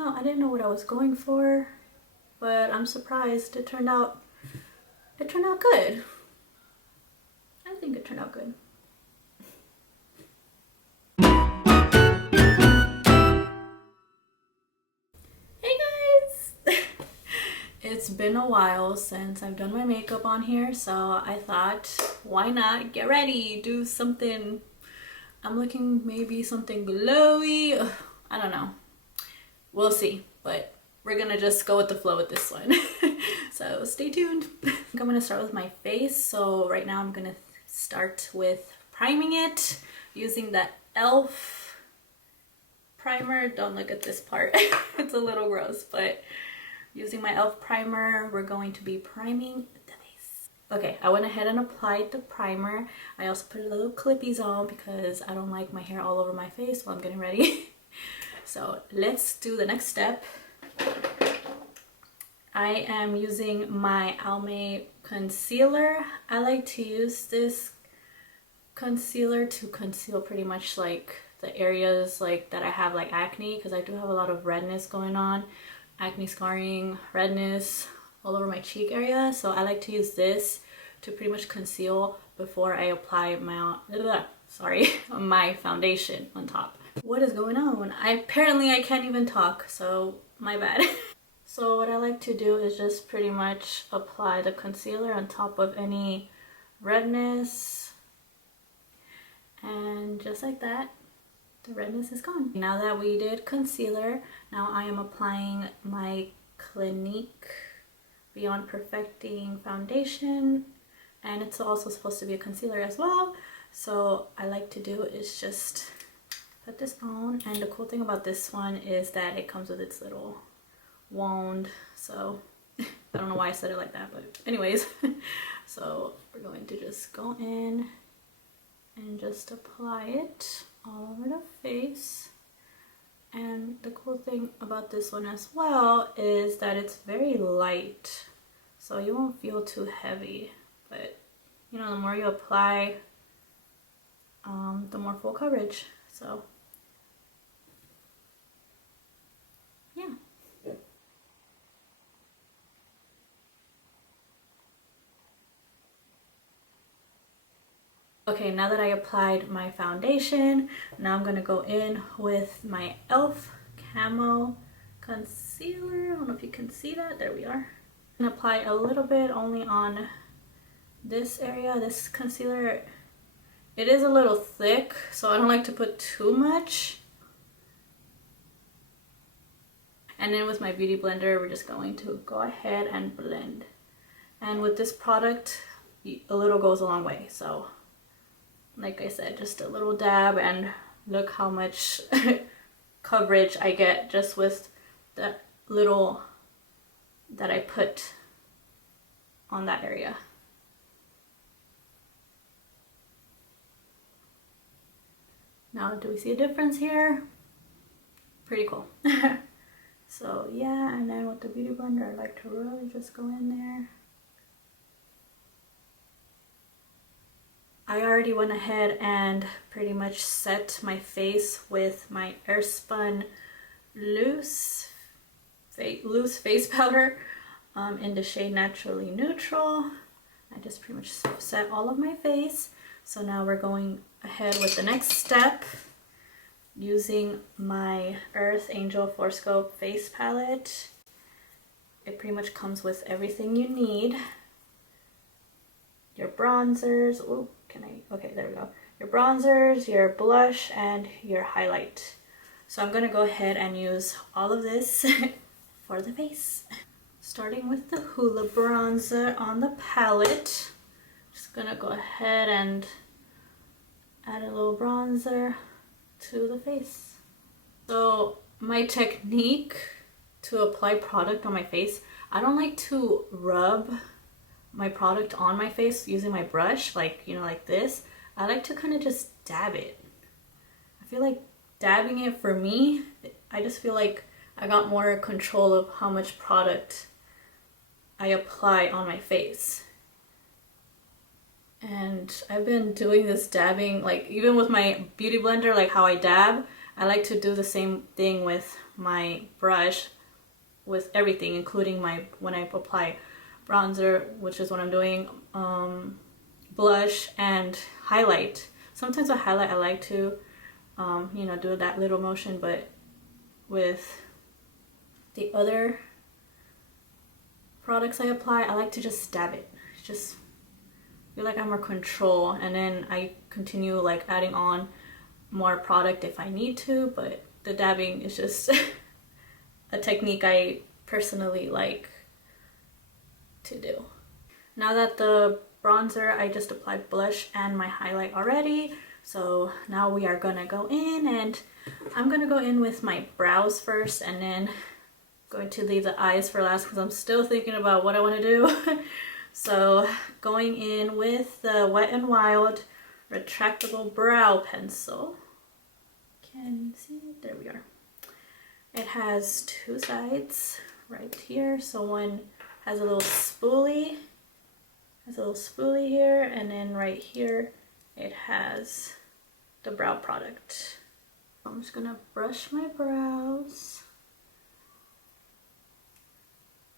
I didn't know what I was going for, but I'm surprised it turned out good. I think it turned out good. Hey guys! It's been a while since I've done my makeup on here, so I thought, why not get ready, do something. I'm looking maybe something glowy. Ugh, I don't know. We'll see, but we're gonna just go with the flow with this one. So stay tuned. I'm gonna start with my face. So right now I'm gonna start with priming it using that e.l.f. primer. Don't look at this part. It's a little gross, but using my e.l.f. primer, we're going to be priming the face. Okay, I went ahead and applied the primer. I also put a little clippies on because I don't like my hair all over my face while I'm getting ready. So let's do the next step. I am using my Almay concealer. I like to use this concealer to conceal pretty much like the areas like that I have like acne, because I do have a lot of redness going on, acne scarring, redness all over my cheek area. So I like to use this to pretty much conceal before I apply my my foundation on top. What is going on? Apparently I can't even talk, so my bad. So what I like to do is just pretty much apply the concealer on top of any redness, and just like that, the redness is gone. Now that we did concealer, now I am applying my Clinique Beyond Perfecting foundation, and it's also supposed to be a concealer as well. So I like to do is just put this on, and the cool thing about this one is that it comes with its little wand. So I don't know why I said it like that, but anyways. So we're going to just go in and just apply it all over the face. And the cool thing about this one as well is that it's very light, so you won't feel too heavy. But you know, the more you apply, the more full coverage. So yeah. Okay, now that I applied my foundation, now I'm gonna go in with my e.l.f. Camo Concealer. I don't know if you can see that. There we are. And apply a little bit only on this area. This concealer, it is a little thick, so I don't like to put too much. And then with my beauty blender, we're just going to go ahead and blend. And with this product, a little goes a long way. So like I said, just a little dab, and look how much coverage I get just with the little that I put on that area. Now, do we see a difference here? Pretty cool. So yeah, and then with the beauty blender, I like to really just go in there. I already went ahead and pretty much set my face with my Airspun loose face powder in the shade Naturally Neutral. I just pretty much set all of my face. So now we're going ahead with the next step using my Earth Angel Forescope face palette. It pretty much comes with everything you need. Your bronzers, ooh, okay, there we go. Your bronzers, your blush, and your highlight. So I'm gonna go ahead and use all of this for the face. Starting with the Hoola bronzer on the palette. Just gonna go ahead and add a little bronzer to the face. So my technique to apply product on my face, I don't like to rub my product on my face using my brush, like, you know, like this. I like to kind of just dab it. I feel like dabbing it, for me, I just feel like I got more control of how much product I apply on my face. And I've been doing this dabbing, like even with my beauty blender, like how I dab, I like to do the same thing with my brush with everything, including my, when I apply bronzer, which is what I'm doing, blush and highlight. Sometimes with highlight I like to you know, do that little motion, but with the other products I apply, I like to just dab it. Just feel like I'm more control, and then I continue like adding on more product if I need to, but the dabbing is just a technique I personally like to do. Now that the bronzer, I just applied blush and my highlight already, so now we are gonna go in, and I'm gonna go in with my brows first, and then going to leave the eyes for last because I'm still thinking about what I want to do. So going in with the Wet n Wild retractable brow pencil. Can you see it? There we are. It has two sides right here. So one has a little spoolie, here, and then right here it has the brow product. I'm just gonna brush my brows,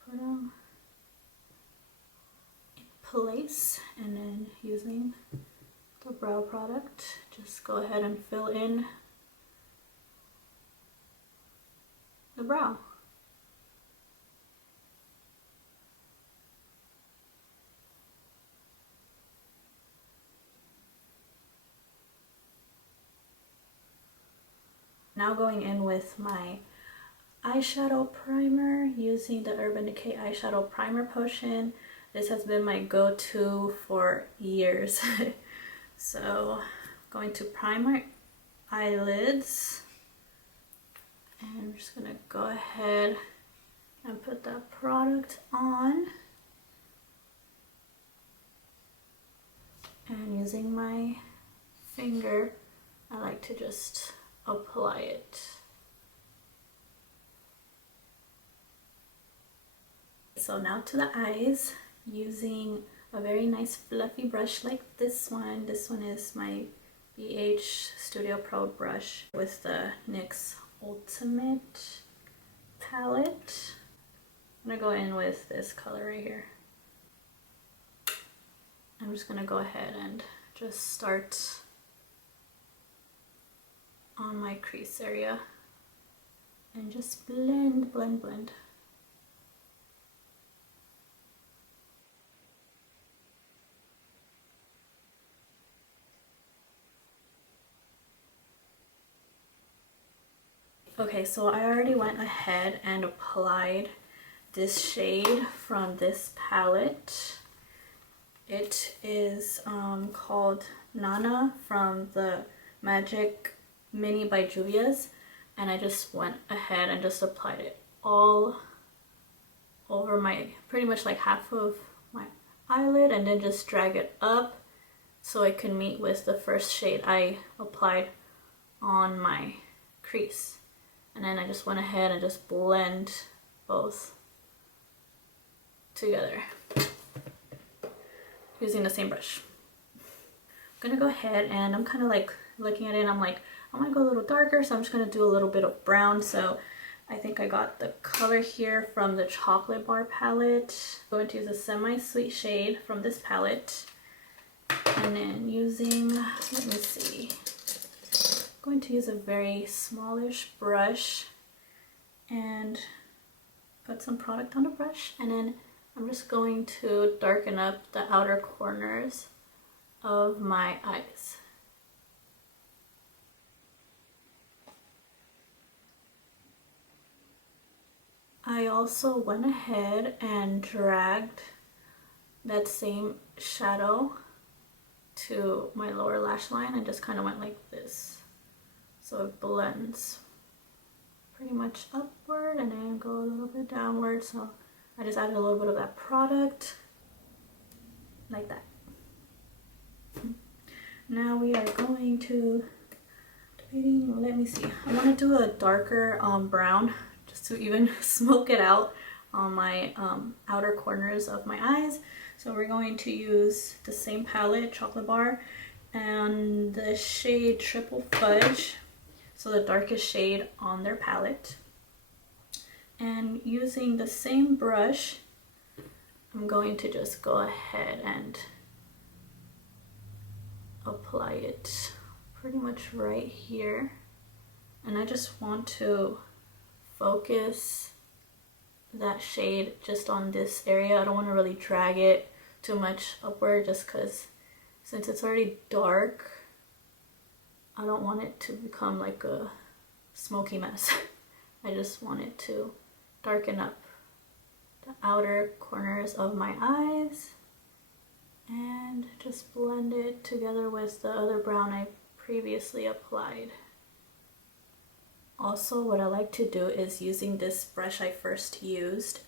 put them in place, and then using the brow product, just go ahead and fill in the brow. Now going in with my eyeshadow primer, using the Urban Decay eyeshadow primer potion. This has been my go-to for years. So going to prime my eyelids, and I'm just gonna go ahead and put that product on, and using my finger I like to just apply it. So now to the eyes, using a very nice fluffy brush like this one. This one is my BH Studio Pro brush with the NYX Ultimate palette. I'm gonna go in with this color right here. I'm just gonna go ahead and just start on my crease area and just blend, blend, blend. Okay, so I already went ahead and applied this shade from this palette. It is called Nana from the Magic Mini by Juvia's, and I just went ahead and just applied it all over my, pretty much like half of my eyelid, and then just drag it up so it can meet with the first shade I applied on my crease. And then I just went ahead and just blend both together using the same brush. I'm gonna go ahead, and I'm kind of like looking at it and I'm like, I want to go a little darker, so I'm just gonna do a little bit of brown. So I think I got the color here from the Chocolate Bar palette. I'm going to use a semi-sweet shade from this palette, and then using, let me see, I'm going to use a very smallish brush and put some product on the brush, and then I'm just going to darken up the outer corners of my eyes. I also went ahead and dragged that same shadow to my lower lash line and just kind of went like this. So it blends pretty much upward and then go a little bit downward. So I just added a little bit of that product like that. Now we are going to, let me see, I want to do a darker brown just to even smoke it out on my outer corners of my eyes. So we're going to use the same palette, Chocolate Bar, and the shade Triple Fudge, so the darkest shade on their palette. And using the same brush, I'm going to just go ahead and apply it pretty much right here. And I just want to focus that shade just on this area. I don't want to really drag it too much upward, just because since it's already dark, I don't want it to become like a smoky mess. I just want it to darken up the outer corners of my eyes and just blend it together with the other brown I previously applied. Also, what I like to do is using this brush I first used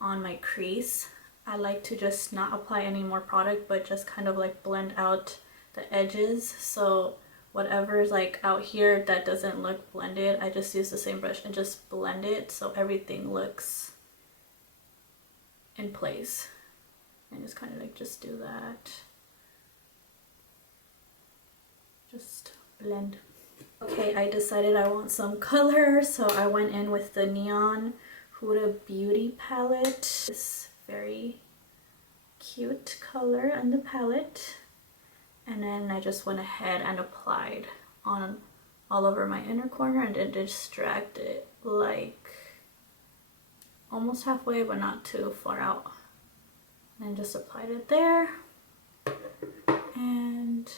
on my crease, I like to just not apply any more product, but just kind of like blend out the edges. So whatever's like out here that doesn't look blended, I just use the same brush and just blend it so everything looks in place. And just kind of like just do that. Just blend. Okay, I decided I want some color, so I went in with the Neon Huda Beauty palette. This very cute color on the palette. And then I just went ahead and applied on all over my inner corner and then just dragged it like almost halfway, but not too far out. And just applied it there. And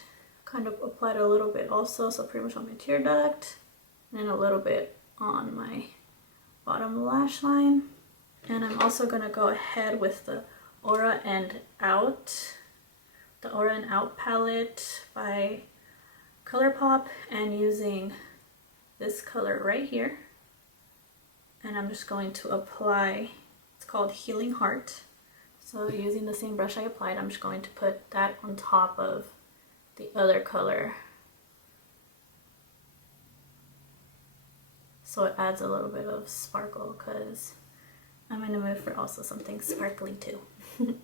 kind of applied a little bit also, so pretty much on my tear duct, and a little bit on my bottom lash line. And I'm also gonna go ahead with the Aura and Out, the Aura and Out palette by ColourPop, and using this color right here. And I'm just going to apply, it's called Healing Heart. So using the same brush I applied, I'm just going to put that on top of the other color, so it adds a little bit of sparkle, because I'm in the mood for also something sparkly too.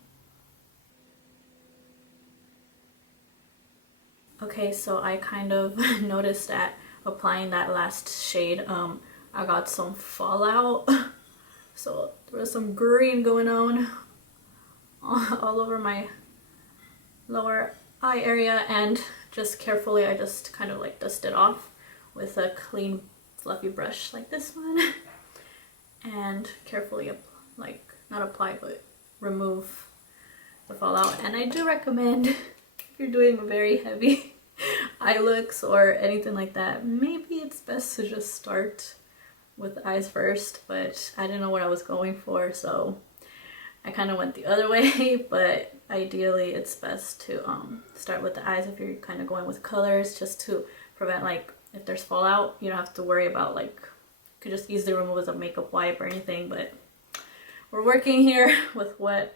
Okay, so I kind of noticed that applying that last shade, I got some fallout. So there was some green going on all over my lower eye area, and just carefully I just kind of like dust it off with a clean fluffy brush like this one, and carefully like not apply but remove the fallout. And I do recommend, if you're doing very heavy eye looks or anything like that, maybe it's best to just start with the eyes first, but I didn't know what I was going for, so I kind of went the other way. But ideally it's best to start with the eyes if you're kind of going with colors, just to prevent, like, if there's fallout, you don't have to worry about, like, you could just easily remove as a makeup wipe or anything. But we're working here with what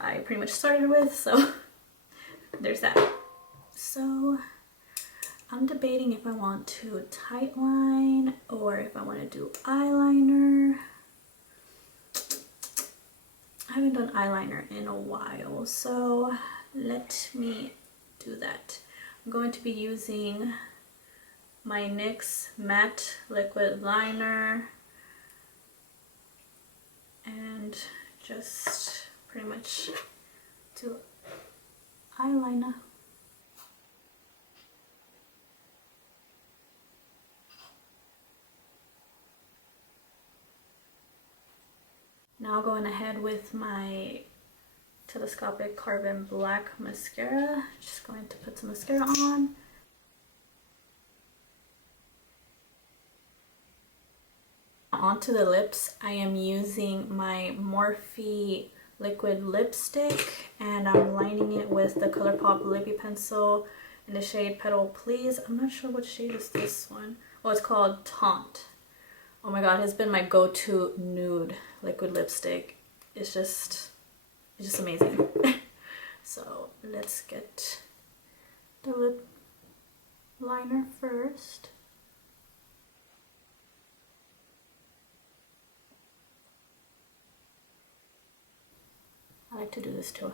I pretty much started with, so there's that. So I'm debating if I want to tightline or if I want to do eyeliner. I haven't done eyeliner in a while, so let me do that. I'm going to be using my NYX matte liquid liner and just pretty much do eyeliner. Now going ahead with my Telescopic Carbon Black mascara. Just going to put some mascara on. Onto the lips, I am using my Morphe liquid lipstick, and I'm lining it with the ColourPop Lippy Pencil in the shade Petal Please. I'm not sure what shade is this one. Oh, it's called Taunt. Oh my god, it's been my go-to nude liquid lipstick. It's just amazing. So let's get the lip liner first. I like to do this too.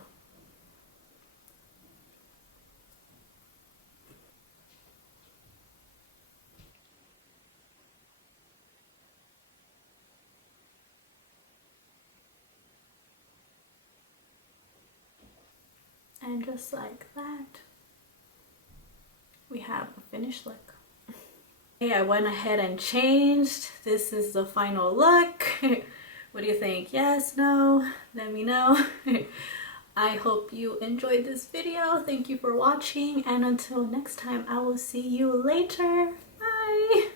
And just like that, we have a finished look. Okay, I went ahead and changed. This is the final look. What do you think? Yes, no? Let me know. I hope you enjoyed this video. Thank you for watching, and until next time, I will see you later. Bye!